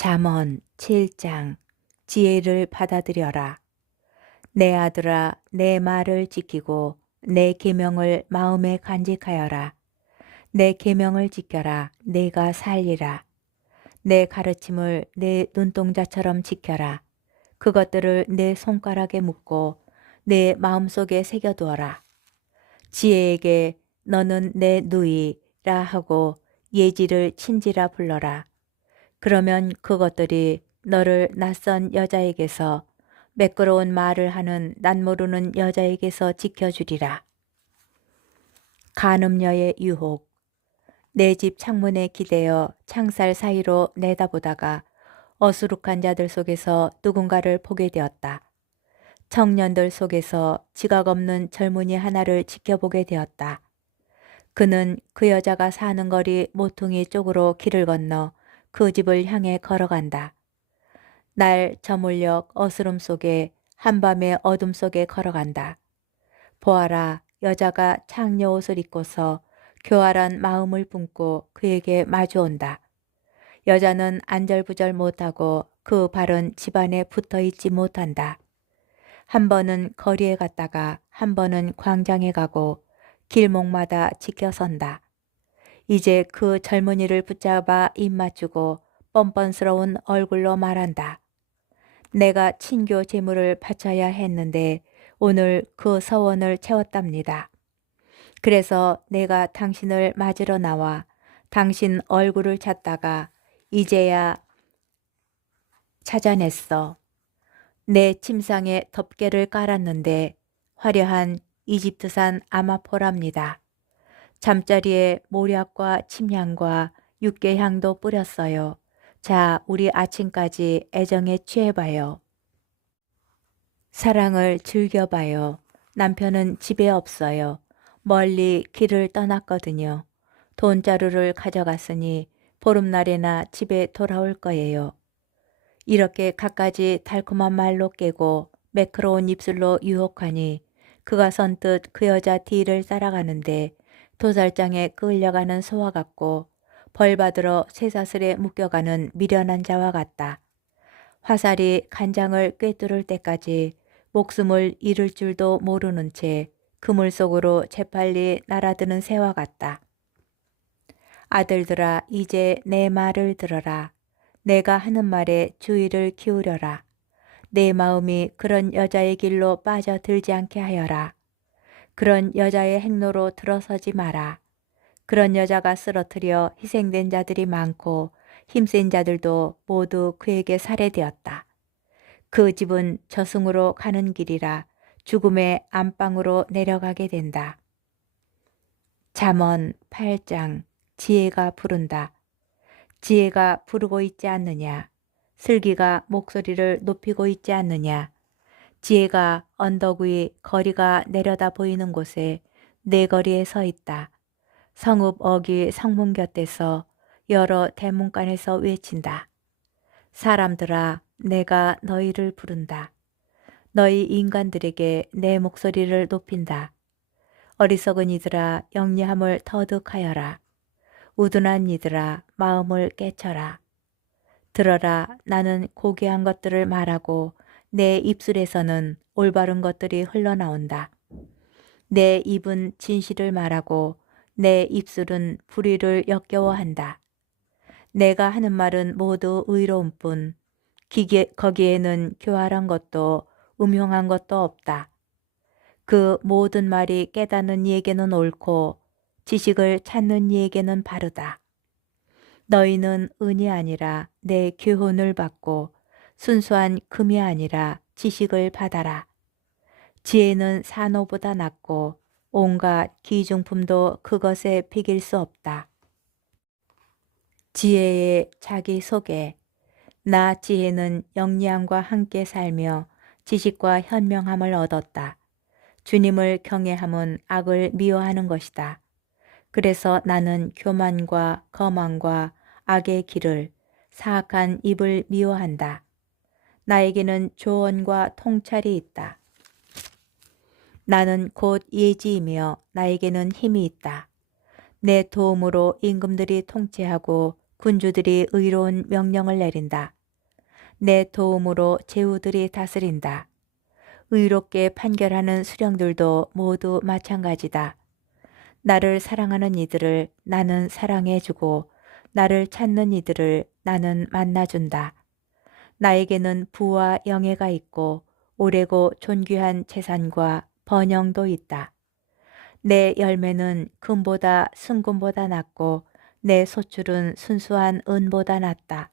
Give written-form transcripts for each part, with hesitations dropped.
잠언 7장. 지혜를 받아들여라. 내 아들아, 내 말을 지키고 내 계명을 마음에 간직하여라. 내 계명을 지켜라. 내가 살리라. 내 가르침을 내 눈동자처럼 지켜라. 그것들을 내 손가락에 묶고 내 마음속에 새겨두어라. 지혜에게 너는 내 누이라 하고 예지를 친지라 불러라. 그러면 그것들이 너를 낯선 여자에게서, 매끄러운 말을 하는 난 모르는 여자에게서 지켜주리라. 간음녀의 유혹. 내 집 창문에 기대어 창살 사이로 내다보다가 어수룩한 자들 속에서 누군가를 보게 되었다. 청년들 속에서 지각 없는 젊은이 하나를 지켜보게 되었다. 그는 그 여자가 사는 거리 모퉁이 쪽으로 길을 건너 그 집을 향해 걸어간다. 날 저물녘 어스름 속에 한밤의 어둠 속에 걸어간다. 보아라, 여자가 창녀 옷을 입고서 교활한 마음을 품고 그에게 마주온다. 여자는 안절부절 못하고 그 발은 집안에 붙어 있지 못한다. 한 번은 거리에 갔다가 한 번은 광장에 가고 길목마다 지켜선다. 이제 그 젊은이를 붙잡아 입 맞추고 뻔뻔스러운 얼굴로 말한다. 내가 친교 제물을 바쳐야 했는데 오늘 그 서원을 채웠답니다. 그래서 내가 당신을 맞으러 나와 당신 얼굴을 찾다가 이제야 찾아냈어. 내 침상에 덮개를 깔았는데 화려한 이집트산 아마포랍니다. 잠자리에 모략과 침향과 육개향도 뿌렸어요. 자, 우리 아침까지 애정에 취해봐요. 사랑을 즐겨봐요. 남편은 집에 없어요. 멀리 길을 떠났거든요. 돈자루를 가져갔으니 보름날에나 집에 돌아올 거예요. 이렇게 갖가지 달콤한 말로 깨고 매끄러운 입술로 유혹하니 그가 선뜻 그 여자 뒤를 따라가는데 도살장에 끌려가는 소와 같고 벌받으러 쇠사슬에 묶여가는 미련한 자와 같다. 화살이 간장을 꿰뚫을 때까지 목숨을 잃을 줄도 모르는 채 그물 속으로 재빨리 날아드는 새와 같다. 아들들아, 이제 내 말을 들어라. 내가 하는 말에 주의를 기울여라. 내 마음이 그런 여자의 길로 빠져들지 않게 하여라. 그런 여자의 행로로 들어서지 마라. 그런 여자가 쓰러뜨려 희생된 자들이 많고 힘센 자들도 모두 그에게 살해되었다. 그 집은 저승으로 가는 길이라 죽음의 안방으로 내려가게 된다. 잠언 8장. 지혜가 부른다. 지혜가 부르고 있지 않느냐. 슬기가 목소리를 높이고 있지 않느냐. 지혜가 언덕 위 거리가 내려다 보이는 곳에 네 거리에 서 있다. 성읍 어귀 성문 곁에서 여러 대문간에서 외친다. 사람들아, 내가 너희를 부른다. 너희 인간들에게 내 목소리를 높인다. 어리석은 이들아, 영리함을 터득하여라. 우둔한 이들아, 마음을 깨쳐라. 들어라, 나는 고귀한 것들을 말하고 내 입술에서는 올바른 것들이 흘러나온다. 내 입은 진실을 말하고 내 입술은 불의를 역겨워한다. 내가 하는 말은 모두 의로운 뿐 거기에는 교활한 것도 음흉한 것도 없다. 그 모든 말이 깨닫는 이에게는 옳고 지식을 찾는 이에게는 바르다. 너희는 은이 아니라 내 교훈을 받고 순수한 금이 아니라 지식을 받아라. 지혜는 산호보다 낫고 온갖 귀중품도 그것에 비길 수 없다. 지혜의 자기 소개. 나 지혜는 영리함과 함께 살며 지식과 현명함을 얻었다. 주님을 경외함은 악을 미워하는 것이다. 그래서 나는 교만과 거만과 악의 길을, 사악한 입을 미워한다. 나에게는 조언과 통찰이 있다. 나는 곧 예지이며 나에게는 힘이 있다. 내 도움으로 임금들이 통치하고 군주들이 의로운 명령을 내린다. 내 도움으로 제후들이 다스린다. 의롭게 판결하는 수령들도 모두 마찬가지다. 나를 사랑하는 이들을 나는 사랑해주고 나를 찾는 이들을 나는 만나준다. 나에게는 부와 영예가 있고 오래고 존귀한 재산과 번영도 있다. 내 열매는 금보다 순금보다 낫고 내 소출은 순수한 은보다 낫다.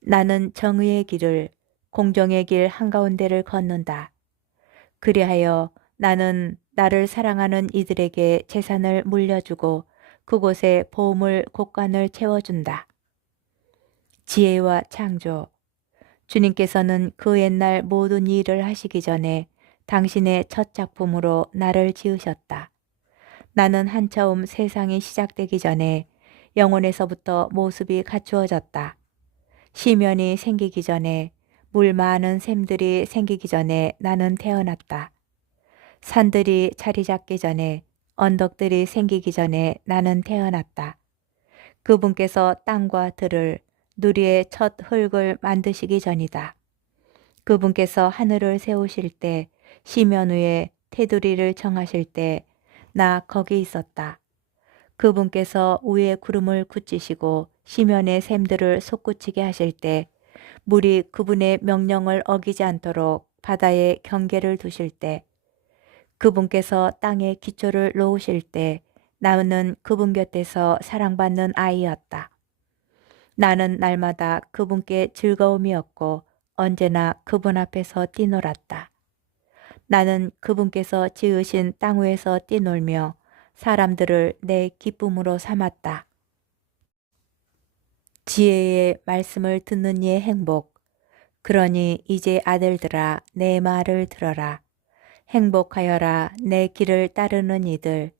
나는 정의의 길을 공정의 길 한가운데를 걷는다. 그리하여 나는 나를 사랑하는 이들에게 재산을 물려주고 그곳에 보물 곳간을 채워준다. 지혜와 창조. 주님께서는 그 옛날 모든 일을 하시기 전에 당신의 첫 작품으로 나를 지으셨다. 나는 한처음 세상이 시작되기 전에 영혼에서부터 모습이 갖추어졌다. 시면이 생기기 전에 물 많은 샘들이 생기기 전에 나는 태어났다. 산들이 자리 잡기 전에 언덕들이 생기기 전에 나는 태어났다. 그분께서 땅과 들을 누리의 첫 흙을 만드시기 전이다. 그분께서 하늘을 세우실 때 시면 위에 테두리를 정하실 때 나 거기 있었다. 그분께서 위에 구름을 굳히시고 시면의 샘들을 솟구치게 하실 때 물이 그분의 명령을 어기지 않도록 바다에 경계를 두실 때 그분께서 땅에 기초를 놓으실 때 나는 그분 곁에서 사랑받는 아이였다. 나는 날마다 그분께 즐거움이었고 언제나 그분 앞에서 뛰놀았다. 나는 그분께서 지으신 땅 위에서 뛰놀며 사람들을 내 기쁨으로 삼았다. 지혜의 말씀을 듣는 이의 행복. 그러니 이제 아들들아 내 말을 들어라. 행복하여라 내 길을 따르는 이들.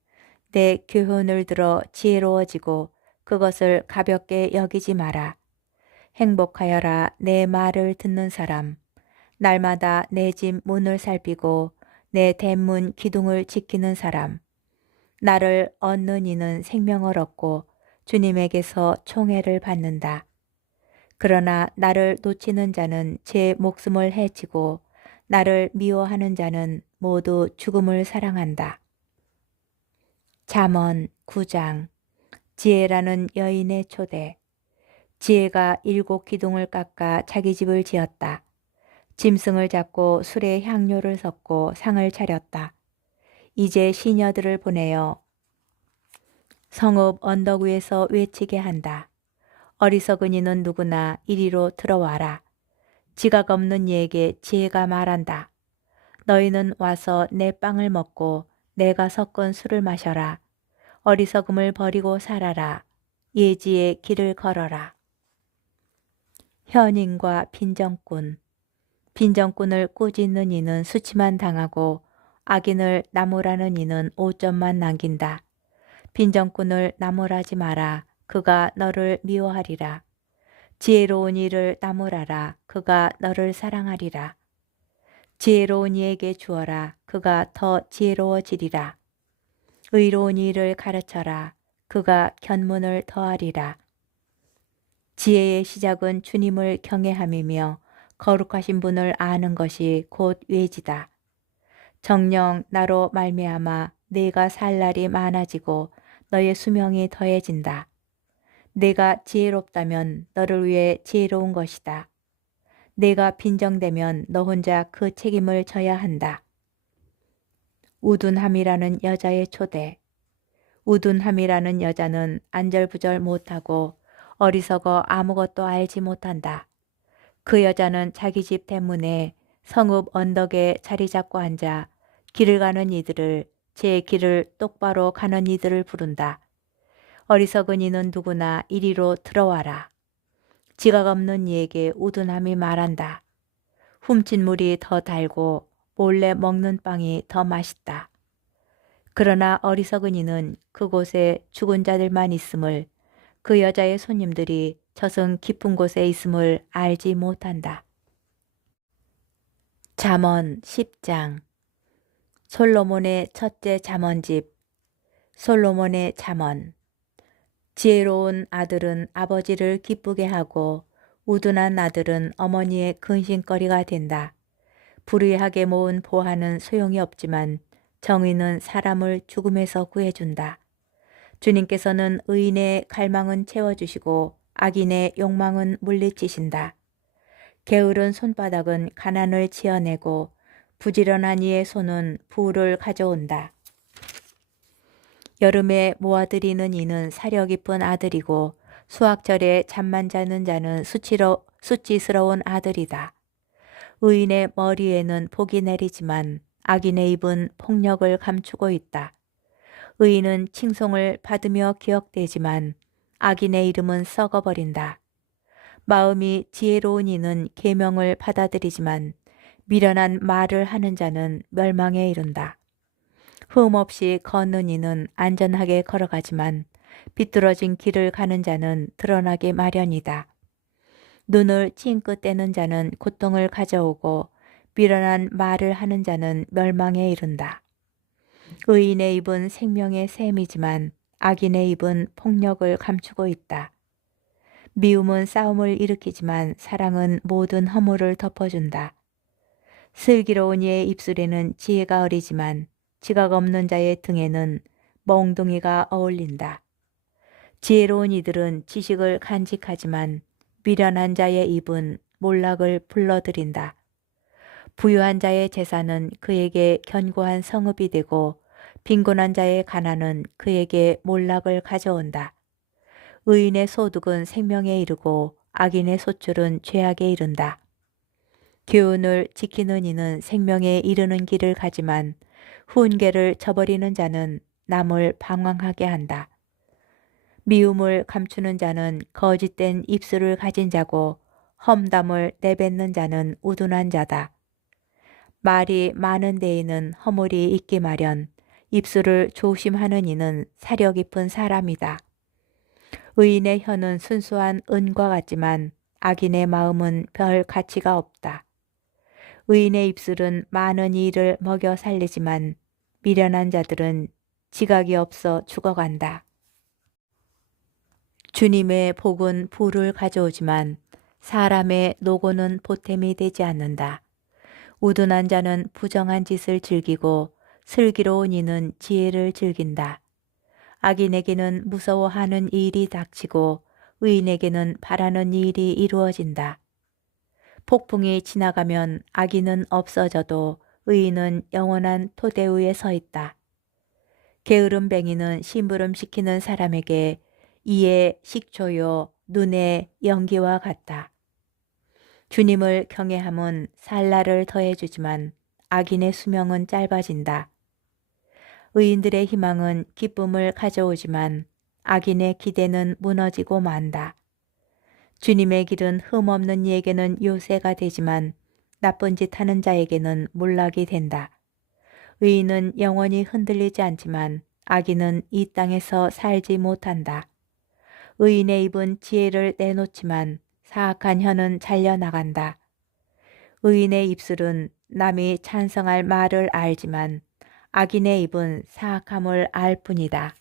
내 교훈을 들어 지혜로워지고 그것을 가볍게 여기지 마라. 행복하여라 내 말을 듣는 사람. 날마다 내 집 문을 살피고 내 대문 기둥을 지키는 사람. 나를 얻는 이는 생명을 얻고 주님에게서 총애를 받는다. 그러나 나를 놓치는 자는 제 목숨을 해치고 나를 미워하는 자는 모두 죽음을 사랑한다. 잠언 9장. 지혜라는 여인의 초대. 지혜가 7 기둥을 깎아 자기 집을 지었다. 짐승을 잡고 술에 향료를 섞고 상을 차렸다. 이제 시녀들을 보내어 성읍 언덕 위에서 외치게 한다. 어리석은 이는 누구나 이리로 들어와라. 지각 없는 이에게 지혜가 말한다. 너희는 와서 내 빵을 먹고 내가 섞은 술을 마셔라. 어리석음을 버리고 살아라. 예지의 길을 걸어라. 현인과 빈정꾼. 빈정꾼을 꾸짖는 이는 수치만 당하고 악인을 나무라는 이는 오점만 남긴다. 빈정꾼을 나무라지 마라. 그가 너를 미워하리라. 지혜로운 이를 나무라라. 그가 너를 사랑하리라. 지혜로운 이에게 주어라. 그가 더 지혜로워지리라. 의로운 이를 가르쳐라. 그가 견문을 더하리라. 지혜의 시작은 주님을 경외함이며 거룩하신 분을 아는 것이 곧 외지다. 정녕 나로 말미암아 네가 살 날이 많아지고 너의 수명이 더해진다. 내가 지혜롭다면 너를 위해 지혜로운 것이다. 내가 빈정되면 너 혼자 그 책임을 져야 한다. 우둔함이라는 여자의 초대. 우둔함이라는 여자는 안절부절 못하고 어리석어 아무것도 알지 못한다. 그 여자는 자기 집 대문에 성읍 언덕에 자리 잡고 앉아 길을 가는 이들을 제 길을 똑바로 가는 이들을 부른다. 어리석은 이는 누구나 이리로 들어와라. 지각 없는 이에게 우둔함이 말한다. 훔친 물이 더 달고 몰래 먹는 빵이 더 맛있다. 그러나 어리석은 이는 그곳에 죽은 자들만 있음을 그 여자의 손님들이 저승 깊은 곳에 있음을 알지 못한다. 잠언 10장. 솔로몬의 첫째 잠언집. 솔로몬의 잠언. 지혜로운 아들은 아버지를 기쁘게 하고 우둔한 아들은 어머니의 근심거리가 된다. 불의하게 모은 보화는 소용이 없지만 정의는 사람을 죽음에서 구해준다. 주님께서는 의인의 갈망은 채워주시고 악인의 욕망은 물리치신다. 게으른 손바닥은 가난을 지어내고 부지런한 이의 손은 부를 가져온다. 여름에 모아들이는 이는 사려 깊은 아들이고 수확절에 잠만 자는 자는 수치스러운 아들이다. 의인의 머리에는 복이 내리지만 악인의 입은 폭력을 감추고 있다. 의인은 칭송을 받으며 기억되지만 악인의 이름은 썩어버린다. 마음이 지혜로운 이는 계명을 받아들이지만 미련한 말을 하는 자는 멸망에 이른다. 흠 없이 걷는 이는 안전하게 걸어가지만 비뚤어진 길을 가는 자는 드러나기 마련이다. 눈을 찡긋 떼는 자는 고통을 가져오고 미련한 말을 하는 자는 멸망에 이른다. 의인의 입은 생명의 샘이지만 악인의 입은 폭력을 감추고 있다. 미움은 싸움을 일으키지만 사랑은 모든 허물을 덮어준다. 슬기로운 이의 입술에는 지혜가 어리지만 지각 없는 자의 등에는 멍둥이가 어울린다. 지혜로운 이들은 지식을 간직하지만 미련한 자의 입은 몰락을 불러들인다. 부유한 자의 재산은 그에게 견고한 성읍이 되고 빈곤한 자의 가난은 그에게 몰락을 가져온다. 의인의 소득은 생명에 이르고 악인의 소출은 죄악에 이른다. 교훈을 지키는 이는 생명에 이르는 길을 가지만 훈계를 저버리는 자는 남을 방황하게 한다. 미움을 감추는 자는 거짓된 입술을 가진 자고 험담을 내뱉는 자는 우둔한 자다. 말이 많은 데에는 허물이 있기 마련, 입술을 조심하는 이는 사려 깊은 사람이다. 의인의 혀는 순수한 은과 같지만 악인의 마음은 별 가치가 없다. 의인의 입술은 많은 이를 먹여 살리지만 미련한 자들은 지각이 없어 죽어간다. 주님의 복은 부를 가져오지만 사람의 노고는 보탬이 되지 않는다. 우둔한 자는 부정한 짓을 즐기고 슬기로운 이는 지혜를 즐긴다. 악인에게는 무서워하는 일이 닥치고 의인에게는 바라는 일이 이루어진다. 폭풍이 지나가면 악인은 없어져도 의인은 영원한 토대 위에 서 있다. 게으름 뱅이는 심부름시키는 사람에게 이에 식초요 눈의 연기와 같다. 주님을 경외함은 살날을 더해주지만 악인의 수명은 짧아진다. 의인들의 희망은 기쁨을 가져오지만 악인의 기대는 무너지고 만다. 주님의 길은 흠없는 이에게는 요새가 되지만 나쁜 짓 하는 자에게는 몰락이 된다. 의인은 영원히 흔들리지 않지만 악인은 이 땅에서 살지 못한다. 의인의 입은 지혜를 내놓지만 사악한 혀는 잘려나간다. 의인의 입술은 남이 찬성할 말을 알지만 악인의 입은 사악함을 알 뿐이다.